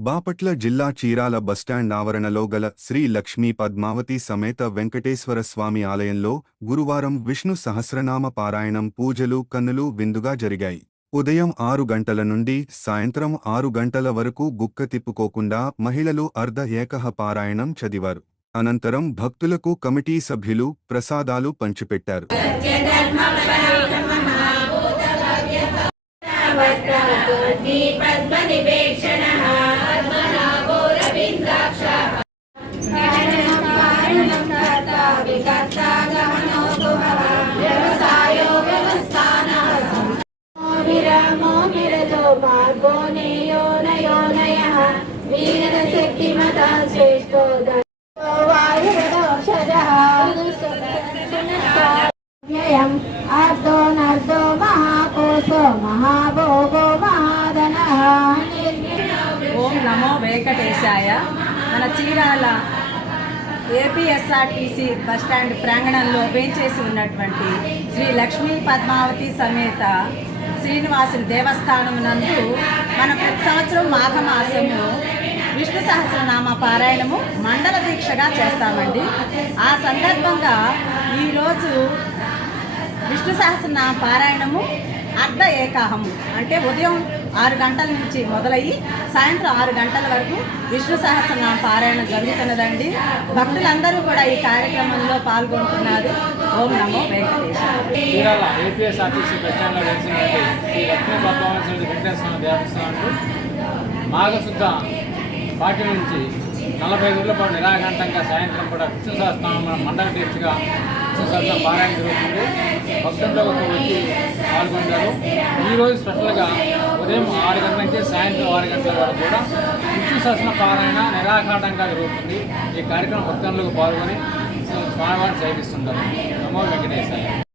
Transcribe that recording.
బాపట్ల జిల్లా చీరాల బస్టాండ్ ఆవరణలో గల శ్రీ లక్ష్మీ పద్మావతి సమేత వెంకటేశ్వర స్వామి ఆలయంలో గురువారం విష్ణు సహస్రనామ పారాయణం పూజలు కన్నులు విందుగా జరిగాయి. ఉదయం ఆరు గంటల నుండి సాయంత్రం ఆరు గంటల వరకు గుక్క తిప్పుకోకుండా మహిళలు అర్ధ ఏకహ పారాయణం చదివారు. అనంతరం భక్తులకు కమిటీ సభ్యులు ప్రసాదాలు పంచిపెట్టారు. పద్మనివేక్షణः వికర్తా గహనో గుహः వ్యవసాయో వ్యవస్థానः విరామో నిరతో మార్గో నేయో నయో నయః వీరశక్తిమతా శ్రేష్టో వాయురదోషజः వ్యయం అర్ధో నర్ధో మహాకోశో మహాభోగో మహాధనః ఓం నమో వెంకటేశాయ మన చీరాల ఏపీఎస్ఆర్టీసీ బస్టాండ్ ప్రాంగణంలో వేంచేసి ఉన్నటువంటి శ్రీ లక్ష్మీ పద్మావతి సమేత శ్రీనివాసుని దేవస్థానం నందు మన ప్రతి సంవత్సరం మాఘమాసము విష్ణు సహస్రనామ పారాయణము మండల దీక్షగా చేస్తామండి. ఆ సందర్భంగా ఈరోజు విష్ణు సహస్రనామ పారాయణము అర్ధ ఏకాహము. అంటే ఉదయం ఆరు గంటల నుంచి మొదలయ్యి సాయంత్రం ఆరు గంటల వరకు విష్ణు సహస్రనామ పారాయణం జరుగుతున్నదండి. భక్తులందరూ కూడా ఈ కార్యక్రమంలో పాల్గొంటున్నారు. ఓం నమో వెంకటేశ్వర చీరాల ఏపీఎస్ఆర్టీసీ బస్ వెలిసినటువంటి శ్రీ లక్ష్మీ పద్మావతి వెంకటేశ్వర దేవస్థానంలో మాఘశుద్ధ నుంచి నలభై రోజుల పాటు నిరాఘంటంగా సాయంత్రం కూడా విష్ణు సహస్రనామ మండల తీర్చిగా విష్ణు పారాయణ జరుగుతుంది. భక్తులకు వచ్చి పాల్గొంటారు. ఈరోజు స్పెషల్గా ఉదయం ఆరు గంటల నుంచి సాయంత్రం ఆరు గంటల వరకు కూడా విష్ణు సహస్ర పారాయణ నిరాఘాటంగా జరుగుతుంది. ఈ కార్యక్రమం భక్తులకు పాల్గొని స్వామివారిని సేవిస్తుంటారు. నమో వెంకటేశ్వర